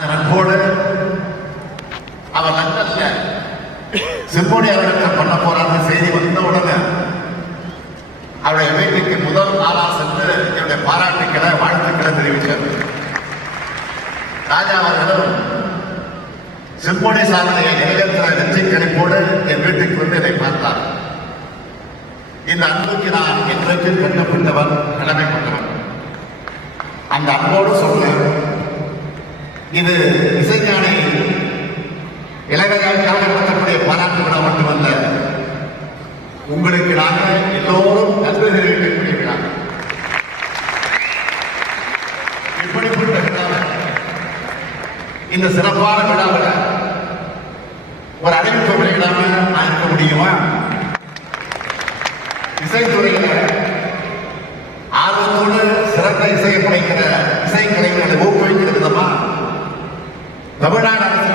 நட்போடு அவர் லண்டன்ல சிம்போனி அரங்கத்தில் பண்ண போறாங்க செய்தி வந்த உடனே அவருடைய வீட்டுக்கு முதல் நாளா சென்று என்னுடைய பாராட்டுக்களை வாழ்த்துக்களை தெரிவித்தார். ராஜா அவர்களும் சிம்போனி சாதனையை நிறைவேற்ற வெற்றி கணிப்போடு என் வீட்டுக்கு வந்து இதை பார்த்தார். இந்த அன்புக்கு நான் என்றைக்கு கட்டப்பட்டவர், கடமைப்பட்டவர். அந்த அன்போடு சொன்னார், இது இசைஞானி இளைஞர்களுக்காக நடத்தக்கூடிய பாராட்டு விழா மட்டுமல்ல, உங்களுக்கு நாங்கள் எல்லோரும் நன்றி தெரிவிக்கக்கூடிய விழா. இப்படிப்பட்ட விழாவில் இந்த சிறப்பான விழாவில் ஒரு அறிவிப்பு வெளியிடாம நான் இருக்க முடியுமா? இசைத்துறையில ஆர்வத்தோடு சிறந்த இசையை படைக்கிற இசை கலைஞர்களை ஊக்குவிக்கிற விதமா தமிழ்நாடு அரசு